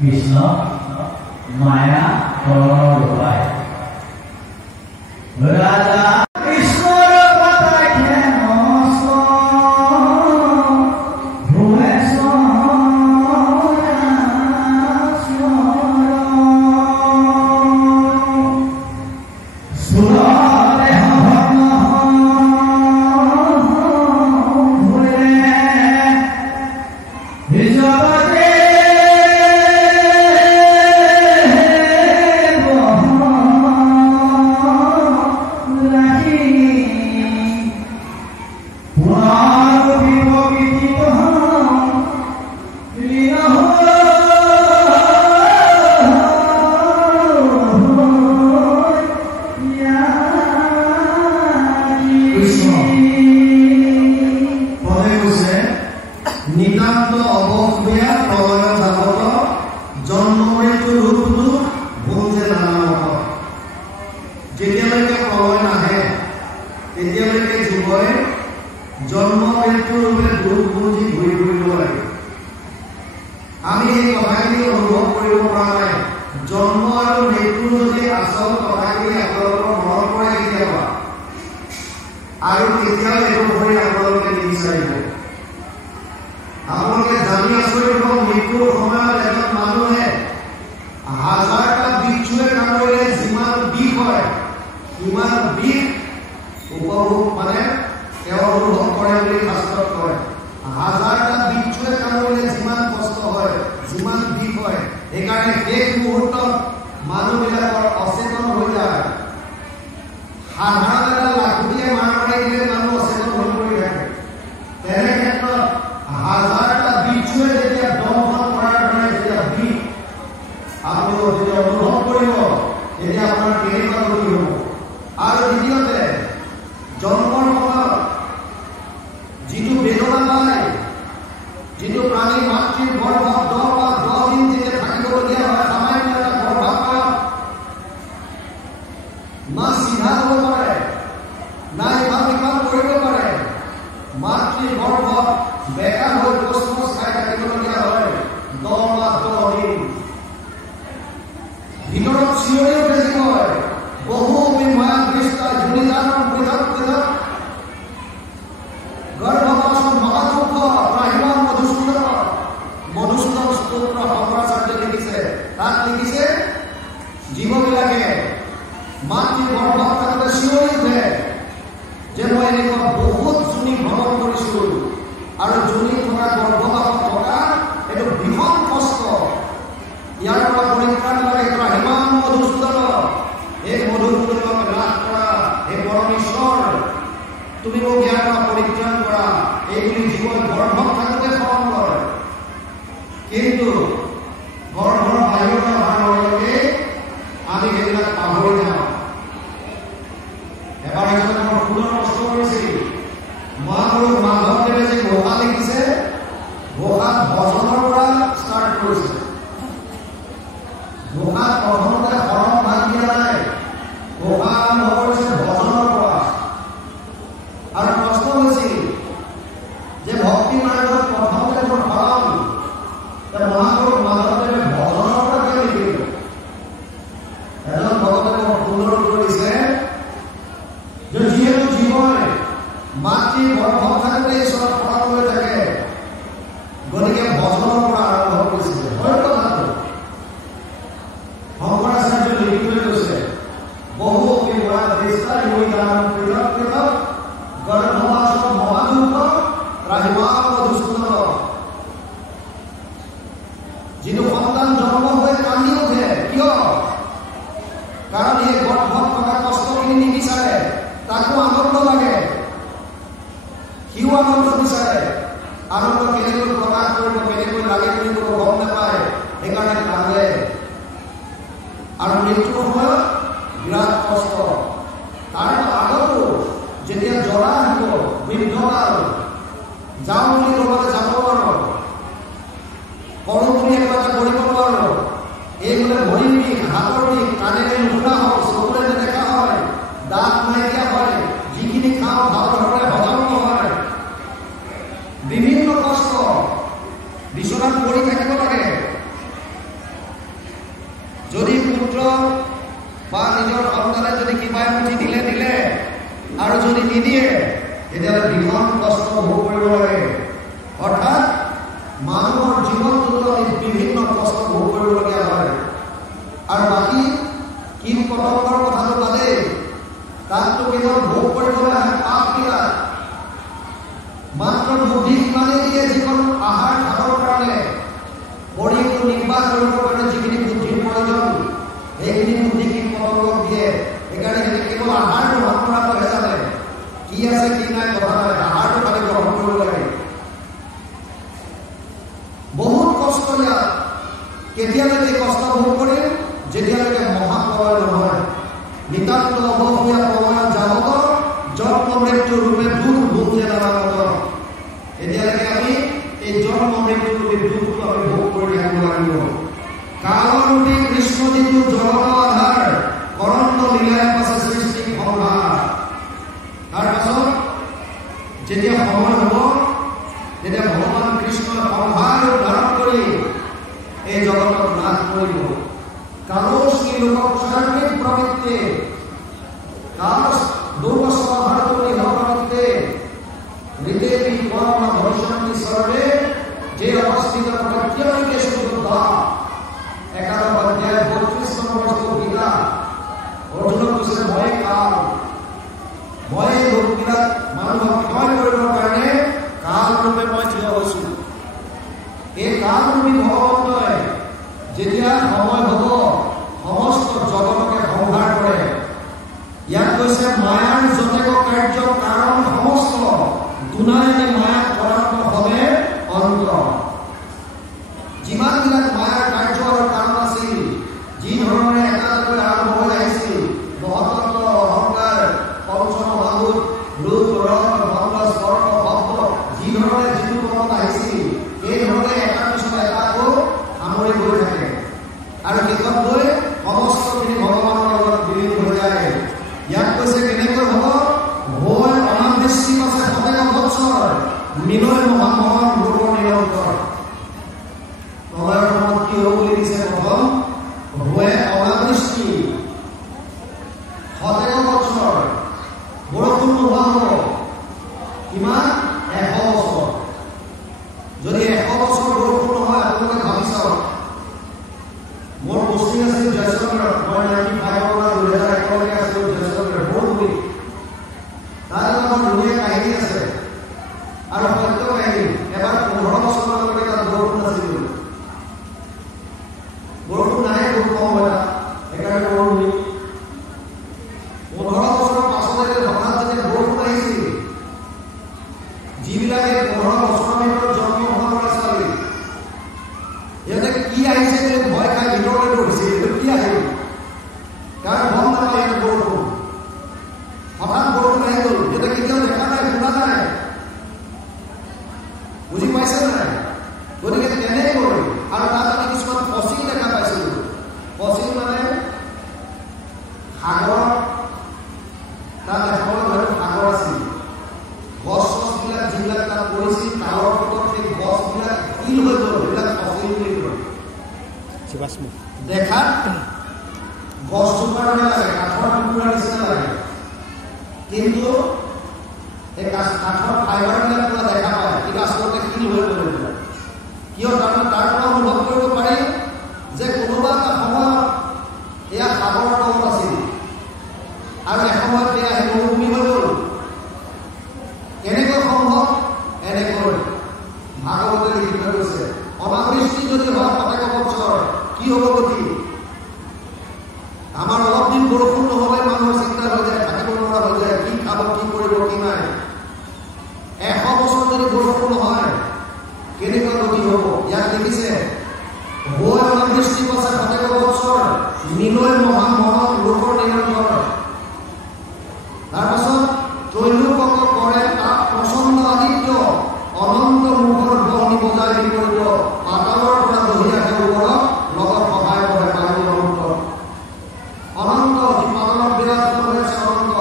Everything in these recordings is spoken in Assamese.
কৃষ্ণ মায়া কৰণৰ উপায় ৰাজা কৃষ্ণৰ কথা খেন নিতান্ত অবসুয়া প্ৰলয় জাগত জন্ম মৃত্যু ৰূপ দুখ ভুঁজে নানামত যেতিয়ালৈকে প্ৰলয় নাহে তেতিয়ালৈকে জীৱই জন্ম মৃত্যু ৰূপে দুখ বুজি ঘূৰি ফুৰিব লাগে। আমি এই কথাখিনি অনুভৱ কৰিব পৰা নাই। জন্ম আৰু মৃত্যু যদি আচল কথাখিনি আপোনালোকৰ মনত পৰে কেতিয়াবা আৰু কেতিয়াও এইটো ভৰি আপোনালোকে নিবিচাৰিব। আপোনালোকে জানি আচৰিত হ'ব, মৃত্যুৰ সময়ত এজন মানুহে হাজাৰটা বিচ্ছুৱে কামুৰিলে যিমান বিষ হয় সিমান বিষ উপভোগ তেওঁ অনুভৱ কৰে বুলি শাস্ত্ৰত কয়। হাজাৰটা বিচ্ছুৱে কামুৰিলে যিমান কষ্ট হয় যিমান বিষ হয়, সেইকাৰণে শেষ মুহূৰ্তত মানুহবিলাকৰ অচেতন হৈ যায়। সাধাৰণ এটা লাখুটিয়ে মাৰ মাৰি দিলে মানুহ অচেতন হৈ পৰি থাকে। তেনে ক্ষেত্ৰত হাজাৰটা বিচ্ছুৱে যেতিয়া দংশন কৰাৰ দৰে যেতিয়া বিষ আপোনালোকে যেতিয়া অনুভৱ কৰিব, তেতিয়া আপোনাৰ কেনেকুৱা গতি হ'ব। আৰু দ্বিতীয়তে জন্মৰ সময়ত যিটো বেদনা পায়, যিটো প্ৰাণী মাতৃৰ গৰ্ভত 10 দিন যেতিয়া থাকিবলগীয়া হয়, সামান্য এটা গৰ্ভাশয়ত না চিধা হ'ব পাৰে না ইমান ইমান কৰিব পাৰে, মাতৃৰ গৰ্ভত বেকা হৈ কচমচ খাই থাকিবলগীয়া হয় 10 দিন। ভিতৰত চিঞৰি উঠে জীৱই, বহু বিময়া দৃষ্টা জুনিদানৰ পৃথক পৃথক গৰ্ভপাত মহাদুঃখ ৰাহিমান মধুসূদন স্তোত্ৰ শংকৰাচাৰ্যই লিখিছে। তাত লিখিছে জীৱবিলাকে মাতৃ গৰ্ভত থাকোঁতে চিঞৰি উঠে যে মই এনেকুৱা বহুত জুনি ভ্ৰমণ কৰিছোঁ আৰু জুনি থকা গৰ্ভপাতত থকা এইটো ভীষণ কষ্ট, ইয়াৰ পৰা পৰিত্ৰাণ লাগে ৰাহিমান মধুসূদন, এই মধুসূদনক লাভ কৰা হে পৰমেশ্বৰ, তুমি মোক ইয়াৰ পৰা পৰিত্ৰাণ কৰা, এইবুলি জীৱন গৰ্ভত থাকোঁতে স্মৰণ কৰে। কিন্তু গৰ্ভৰ বাহিৰলৈ অহাৰ লগে লগে আমি সেইবিলাক পাহৰি যাওঁ। এবাৰ এজনে বৰ সুন্দৰ প্ৰশ্ন কৰিছিল, মহাপুৰুষ মাধৱদেৱে যে ঘোষা লিখিছে, ঘোষাত ভজনৰ পৰা ষ্টাৰ্ট কৰিছে। ঘোষাত প্ৰথমতে শৰণ ভাগ দিয়া নাই, ঘোষা আৰম্ভ কৰিছে ভজনৰ পৰা। আৰু প্ৰশ্ন হৈছিল যে ভক্তি মাৰ্গত প্ৰথমতে মোৰ শৰণ, মহাপুৰুষ মাধৱদেৱে ভজনৰ পৰা কিয় লিখিলে? এজন ভকতে বৰ সুন্দৰ উত্তৰ দিছে যে যিহেতু জীৱই মাতৃ গৰ্ভত থাকোঁতে ঈশ্বৰৰ শৰণ লৈ থাকে, গতিকে ভজনৰ পৰা আৰম্ভ কৰিছিলে। হয় কথাটো শংকৰাচাৰ্যই লিখি থৈ গৈছে, বহু বিময়া দৃষ্টা জুনিদানৰ পৃথক পৃথক গৰ্ভপাত মহাদুঃখ ৰাহিমান মধুসূদন। যিটো সন্তান জন্ম হৈ কান্দি উঠে, কিয়? কাৰণ এই গৰ্ভত থকা কষ্টখিনি নিবিচাৰে, তাকো আনন্দ লাগে, সিও আনন্দ বিচাৰে। আনন্দ কেনেকৈ প্ৰকাশ কৰিব, কেনেকৈ লাগে কৰিব গম নাপায়, সেইকাৰণে কান্দে। আৰু মৃত্যুৰ সময়ত বিৰাট কষ্ট। তাৰ আগতো যেতিয়া জৰা আহিব, বৃদ্ধকাল, যাওঁ বুলি ক'ৰবালৈ যাব নোৱাৰোঁ, কৰোঁ বুলি একো এটা কৰিব নোৱাৰোঁ, এই বোলে ভৰিৰ বিষ, হাতৰ বিষ, কাণেৰে নুশুনা হয়, চকুৰে নেদেখা হয়, দাঁত নাইকিয়া হয়, যিখিনি খাওঁ ভাল ধৰণে হজম নহয়, বিভিন্ন কষ্ট, বিচনাত পৰি থাকিব লাগে। যদি পুত্ৰ বা নিজৰ সন্তানে যদি কিবা এমুঠি দিলে আৰু যদি নিদিয়ে তেতিয়াহ'লে ভীষণ কষ্ট ভোগ কৰিব লাগে। অৰ্থাৎ মানুহৰ জীৱনটোতো আমি বিভিন্ন কষ্ট ভোগ কৰিবলগীয়া হয়। আৰু বাকী কীট পতংগৰ কথাটো বাদেই, তাততো কেৱল ভোগ কৰিবলৈ আহে পাপবিলাক। মাত্ৰ বুদ্ধি ইমানেই দিয়ে যিকোনো আহাৰ খাবৰ কাৰণে, শৰীৰটো নিৰ্বাহ কৰিবৰ কাৰণে যিখিনি বুদ্ধিৰ প্ৰয়োজন সেইখিনি বুদ্ধি কীট পতংগক দিয়ে। সেইকাৰণে কেৱল আহাৰ গ্ৰহণ কৰাটোহে জানে, কি আছে কি নাই কথা নাই, আহাৰটো খালি গ্ৰহণ কৰিব লাগে। বহুত কষ্ট ইয়াত। কেতিয়ালৈকে কষ্ট ভোগ কৰিম? যেতিয়ালৈকে মহাপ্ৰলয় নহয়। নিতান্ত অৱসীয়া প্ৰলয় যাবত জন্ম মৃত্যু ৰূপে দুখ ভোগ জেনাৰত। এতিয়ালৈকে আমি এই জন্ম মৃত্যু ৰূপে দুখটো আমি ভোগ কৰি থাকিব লাগিব। কালৰূপী কৃষ্ণ যিটো জগতৰ আধাৰ, কৰণ্ড লীলাই পাছে সৃষ্টি সংহাৰ। তাৰপাছত যেতিয়া সময় হ'ব তেতিয়া ভগৱান কৃষ্ণই সংহাৰ ধাৰণ কৰি এই জগতত নাশ কৰিব। কালোশ্ৰী লোকচাৰণী প্ৰবৃত্তি কাল দুৰ্বস্বভাৰটো নিহতে হৃদেবী কৰ্ম ভবিষ্যন্তি সৰ্বে যে অবস্থিত প্ৰত্যেকে শুদ্ধা। 11 অধ্যায় 32 নম্বৰ গীতা। অৰ্জুন কৈছে মই কাল, মই লোকবিলাক মানুহক ক্ষয় কৰিবৰ কাৰণে কাল ৰূপে মই থিয় হৈছো। এই কাল ৰূপী ভগৱন্তই যেতিয়া সময় হ'ব সমস্ত জগতকে সংহাৰ কৰে। ইয়াত কৈছে মায়াৰ যতেক কাৰ্য কাৰণ সমস্ত দুনায়নি মায়া কৰান্ত হবে অন্ত। যিমানবিলাক মায়াৰ কাৰ্য আৰু কাৰণ আছিল, যি ধৰণে এটাকৈ আৰম্ভ হৈ আহিছিল, মহতত্ব অহংকাৰ পঞ্চমহাভূত ৰূপ ৰস ভংগ স্পৰ্শ শব্দ, যি ধৰণে যিটো ক্ৰমত আহিছিল এই ধৰণে এটাৰ পিছত এটাকো সামৰি গৈ থাকে আৰু শেষত গৈ সমস্তখিনি ভগৱানৰ লগত বিলীন হৈ যায়। ইয়াত কৈছে কেনেকৈ হ'ব? হৈ অনাবৃষ্টি পাছে শতেক বৎসৰ মিলয় মহামহন ৰূপৰ নিৰন্তৰ। সময়ৰ সময়ত কি হ'ব বুলি দিছে? প্ৰথম হৈ অনাবৃষ্টি শতেক বৎসৰ বৰষুণ নোহোৱা হ'ব। কিমান? 100 বছৰ। যদি 100 বছৰ বৰষুণ নহয়, আপোনালোকে ভাবি চাওক। মোৰ পোষ্টিং আছিল জয়সাগৰত। মই 95 পৰা 2001 আছিলোঁ জয়সাগৰত বৰষুণ। তাত এটা ধুনীয়া কাহিনী আছে আৰু সত্য কাহিনী। এবাৰ 15 বছৰলৈকে তাত বৰষুণ নাছিল। বৰষুণ নাই, খুব কম হয় তাত, সেইকাৰণে বৰষুণ। 15 বছৰৰ পাছতে হঠাৎ যেতিয়া বৰষুণ আহিছিল, যিবিলাকে 15 বছৰৰ ভিতৰত জন্ম হোৱা ল'ৰা-ছোৱালী, সিহঁতে কি আহিছে বুলি ভয় খাই ভিতৰলৈ দৌৰিছিল। কি আহিল? কাৰণ গম নাপায় ইয়াত বৰষুণ। হঠাৎ বৰষুণ আহি গ'ল। সিহঁতে কেতিয়াও দেখা নাই, শুনা নাই। বুজি পাইছে নাই? গতিকে তেনেকৈ আৰু তাত আমি কিছুমান ফচিল দেখা পাইছিলোঁ। ফচিল মানে সাগৰ, তাত এসময়ত হয়তো সাগৰ আছিল। গছ-চছবিলাক যিবিলাক তাত পৰিছিল কালৰ ফলত সেই গছবিলাক শিল হৈ গ'ল। সেইবিলাক ফচিল বুলি কয়। দেখাত গছজোপাৰ দৰে লাগে, কাঠৰ টুকুৰাৰ নিচিনা লাগে, কিন্তু এই কাঠৰ ফাইবাৰবিলাক পুৰা দেখা পায়, কিন্তু আচলতে শিল হৈ গ'ল। কিয়? তাৰমানে তাৰ পৰা অনুভৱ কৰিব পাৰি যে কোনোবা এটা সময়ত এয়া সাগৰৰ তলত আছিল আৰু এসময়ত এয়া মৰুভূমি হৈ গ'ল। কেনেকৈ সম্ভৱ? এনেকৈ ভাগৱতে লিখি থৈ গৈছে। অনাবৃষ্টি যদি হয় শতেক বছৰ, কি হ'ব গতি? আমাৰ অলপ দিন বৰষুণ নহ'লে মানুহৰ চিন্তা হৈ যায়, থাকিব নোৱাৰা হৈ যায়, কি খাব, কি কৰিব, কি নাই। 100 বছৰ যদি বৰষুণ নহয়, কেনেকুৱা গতি হ'ব? ইয়াত লিখিছে হৈ অনাবৃষ্টি পাছে শতেক বছৰ মিলয় মহামহন ৰূপৰ নিৰন্তৰ। তাৰপাছত ত্ৰৈলোকক কৰে তাত প্ৰচণ্ড আদিত্য অনন্ত মুখৰ বহনি বজাই বিপৰীত পাতালৰ পৰা বহি আহে ওপৰত লগত সহায় কৰে বায়ু অনন্ত। অনন্ত যি পাতালত বিৰাজমান হৈ আছে অনন্ত,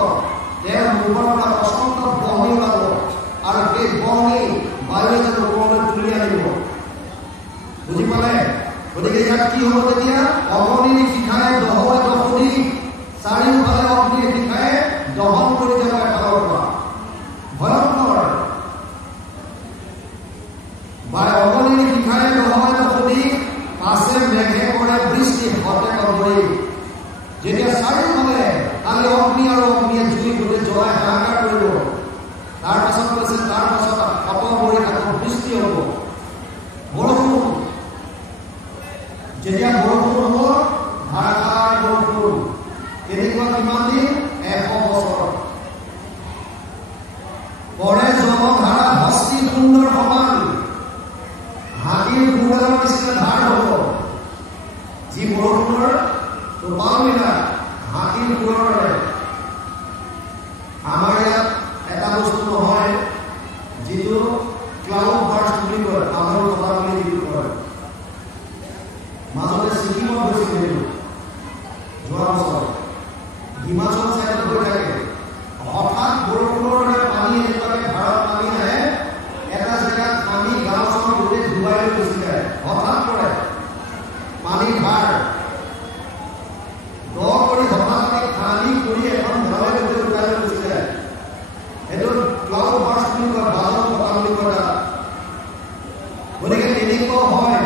তেওঁৰ মুখৰ পৰা প্ৰচণ্ড বহনি ওলাব আৰু সেই বহনি বায়ুৱে যেন ওপৰলৈ তুলি আনিব। বুজি পালে? গতিকে ইয়াত কি হ'ব তেতিয়া অগ্নিৰ শিখাই দহয় দহনি চাৰিওফালে অগ্নিৰ শিখাই দহন কৰি যাব এফালৰ পৰা ভয়ংকৰ বা অগ্নিৰ শিখাই দহয় দহনি পাছে মেঘে কৰে বৃষ্টি হতে কৰি যেতিয়া চাৰিওফালে কালি অগ্নি আৰু অগ্নিয়ে জুই গোটেই জ্বলাই হাহাকাৰ কৰিব তাৰ পাছত কৈছে তাৰ পাছত অপবৰি আকৌ বৃষ্টি হ'ব বৰষুণ যেতিয়া বৰষুণ হ'ব ধাৰাসাৰ বৰষুণ কেনেকুৱা কিমান দিন 100 বছৰ পৰে জলধাৰা হস্তি সুন্দৰ সমান হাতীৰ গুড়ালৰ নিচিনা ধাৰ হ'ব যি বৰষুণৰ টোপালবিলাক হাতীৰ গুড়ৰ দৰে আমাৰ ইয়াত এটা বস্তু নহয় যিটো ক্লাউড বাৰ্ষ্ট বুলি কয় আমাৰ কথা বুলি যিটো কয় মাজতে ছিকিমত গৈছিল যোৱা বছৰ হিমাচল চাইডত গৈ থাকে হঠাৎ বৰষুণৰ দৰে পানী এনেকুৱাকে ধাৰত পানী আহে এটা জেগাত পানী গাঁওখন গোটেই ডুবাই লৈ গুচি যায় হঠাৎ পৰে পানী ধাৰ দ কৰি হঠাৎ খালী কৰি এখন গাঁৱে গোটেই উঠাই লৈ গুচি যায় এইটো ক্লাউড বাৰ্ষ্ট বুলি কয় বাদল বতাহ বুলি কয় গতিকে তেনেকুৱাও হয়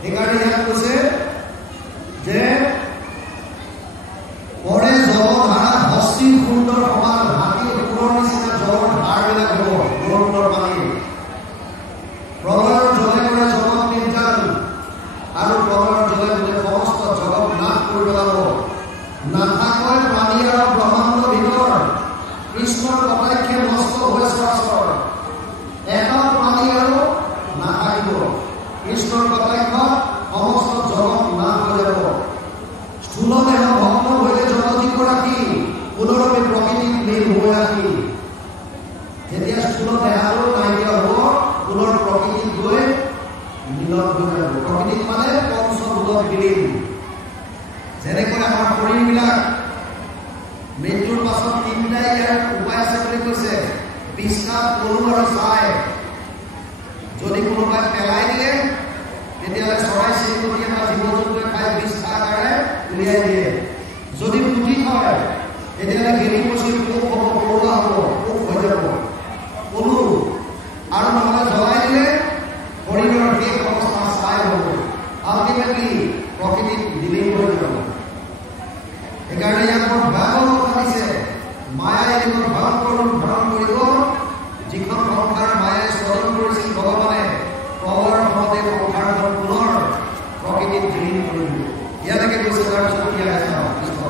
সেইকাৰণে ইয়াত কৈছে যে পৰে জলধাৰা হস্তিৰ সুন্দৰ সমান হাতীৰ গুড়ৰ নিচিনা জলৰ ধাৰবিলাক হ'ব বৰষুণৰ পানী প্ৰলয়ৰ জলে কৰে জগত নিৰ্যাতন আৰু প্ৰলয়ৰ জলে গোটেই সমস্ত জগত নাশ কৰি পেলাব নাথাকৈ প্ৰাণী আৰু ব্ৰহ্মাণ্ড ভিতৰ কৃষ্ণৰ কটাক্ষে নষ্ট হৈ চৰাচৰ এটা প্ৰাণী আৰু নাথাকিব কৃষ্ণৰ কটাক্ষ সমস্ত জগত নাশ হৈ যাব স্থূল দেহ ভগ্ন হৈলে জগতীগৰাকী পুনৰপে প্ৰকৃতিক লীন হৈ আহি যেতিয়া স্থূল দেহটো নাইকিয়া হ'ব পুনৰ প্ৰকৃতিত গৈ লীনত হৈ যাব প্ৰকৃতিত মানে পঞ্চভূতত বিলীন যেনেকৈ আমাৰ শৰীৰবিলাক মৃত্যুৰ পাছত তিনিটা ইয়াৰ উপায় আছে বুলি কৈছে বিশ্বাস পলু আৰু ছাই যদি কোনোবাই পেলাই দিয়ে তেতিয়াহ'লে চৰাই চিৰিকটি বা জীৱ জন্তুৱে খাই বিশ্বাস আকাৰে উলিয়াই দিয়ে যদি পুতি থয় তেতিয়াহ'লে গেলি পচি পোক হ'ব পৰুৱা হ'ব পোক হৈ যাব পলু আৰু নহ'লে জ্বলাই দিলে শৰীৰৰ শেষ অৱস্থা ছাই হ'ব আল্টিমেটলি প্ৰকৃতিত বিলীন হৈ যাব সেইকাৰণে ইয়াত বৰ ভয়াৱহ কথা দিছে মায়াই এনেকুৱা ভয়ংকৰ ৰূপ ধাৰণ কৰিব যিখন সংসাৰ মায়াই স্মৰণ কৰিছিল ভগৱানে প্ৰলয়ৰ সময়তে সংসাৰখন পুনৰ প্ৰকৃতিত বিলীন কৰিব ইয়ালৈকে কৈছে তাৰপিছত কি আহে চাওঁ কৃষ্ণ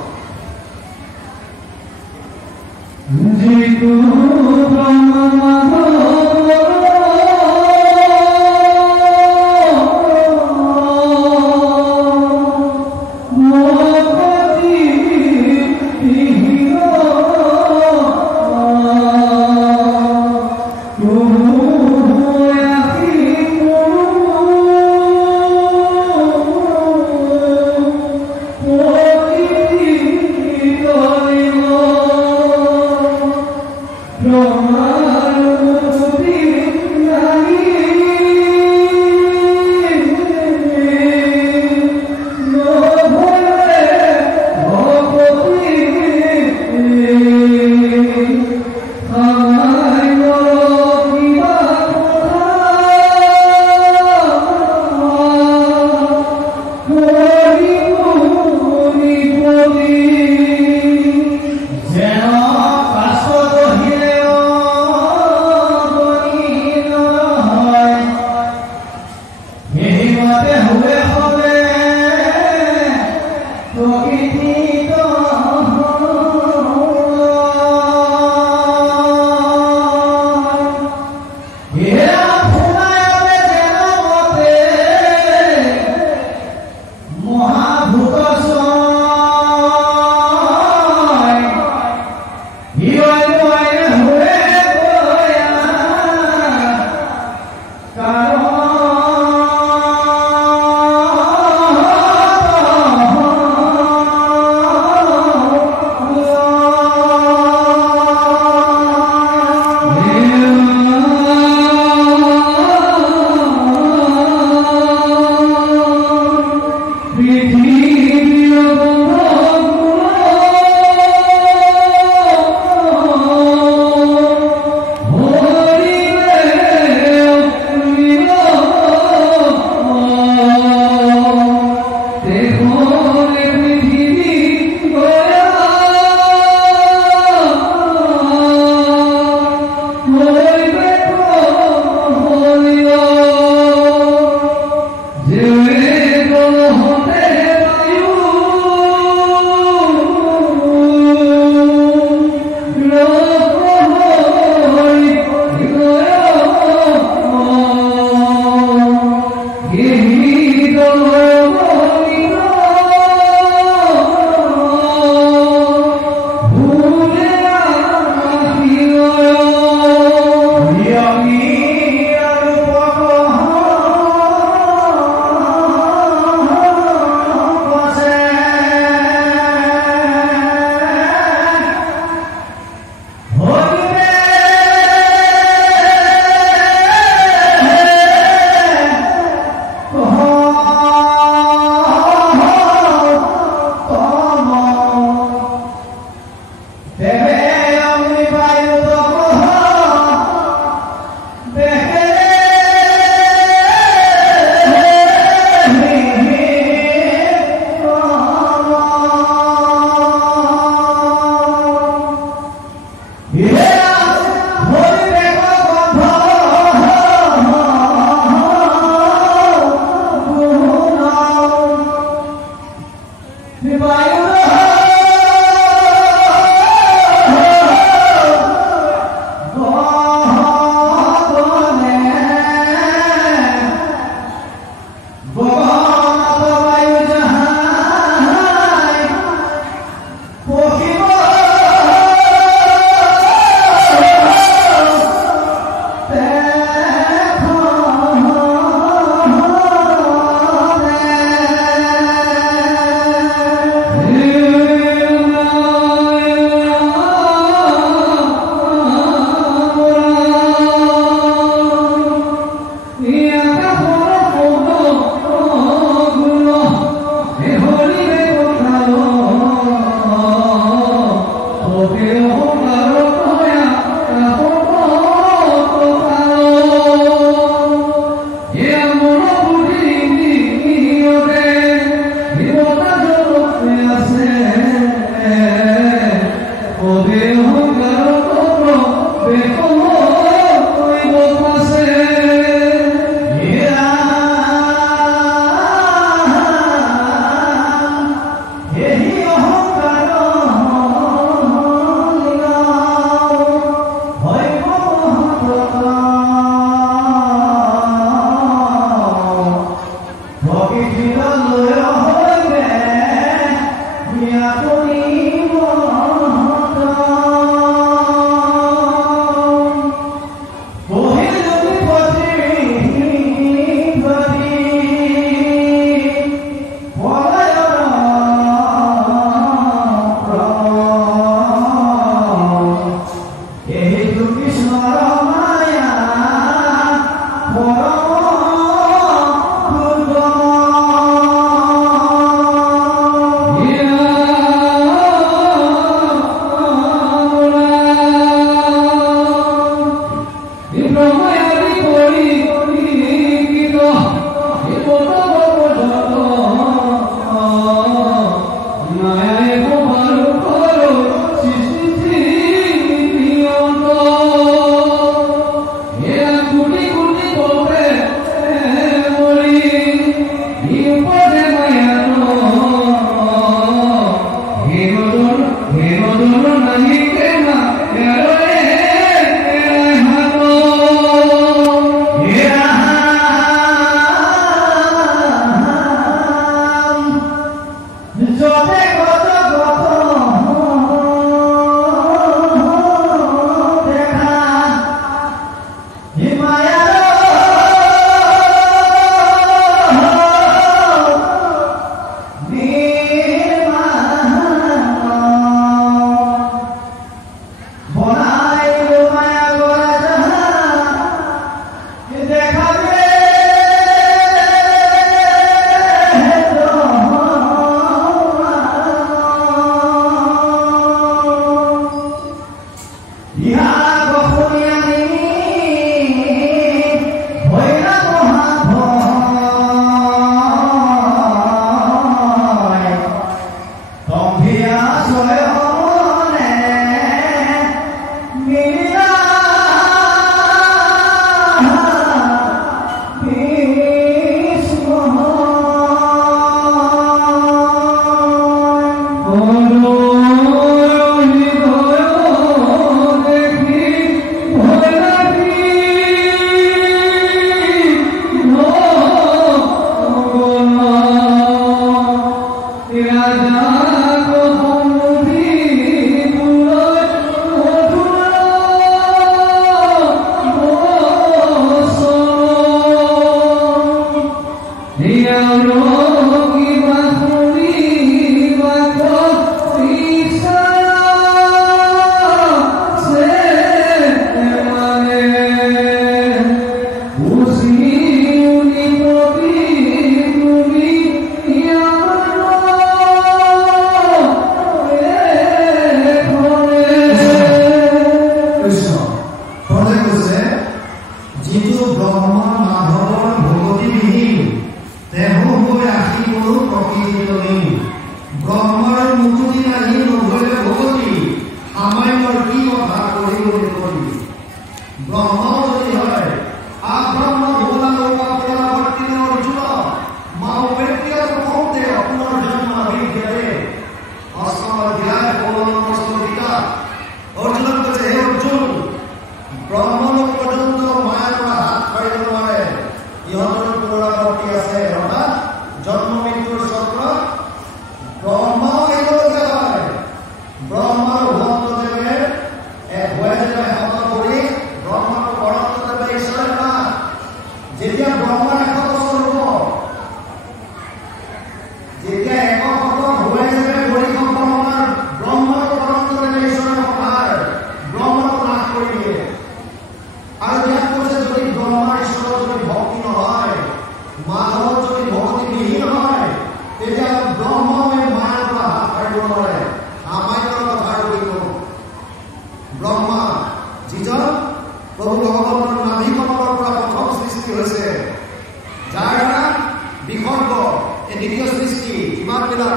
কিমানবিলাক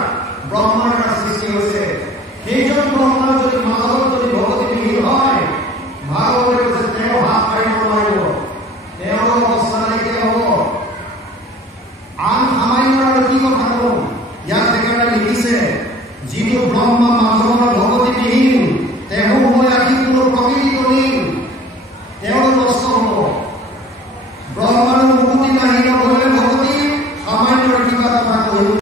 ব্ৰহ্মাৰ এটা সৃষ্টি হৈছে সেইজন ব্ৰহ্মাৰ যদি মাজত যদি ভগৱতী বিহীন হয় ভাগৱতে কৈছে তেওঁ হাত মাৰিব নোৱাৰিব তেওঁৰ অৱস্থা নাইকিয়া হ'ব আন সামান্য আৰু কি কথা কওঁ ইয়াত একেবাৰে লিখিছে যিটো ব্ৰহ্মা